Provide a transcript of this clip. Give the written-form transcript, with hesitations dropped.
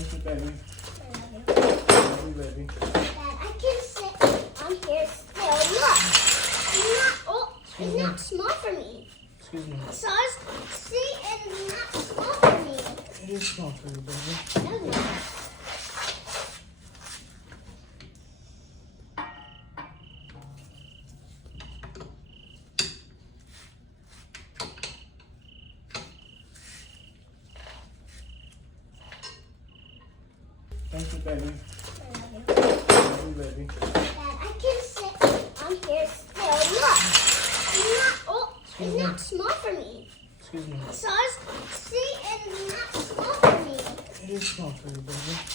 Thank you, baby. I love you. Love you, baby. Dad, I can sit on here still. Look. It's not small for me. Excuse me. Size C is not small for me. It is small for you, baby. No, no. Thank you, baby. I love you. Love you, baby. Dad, I can sit on here still. Look. It's not small for me. Excuse me. Size C is not small for me. It is small for you, baby.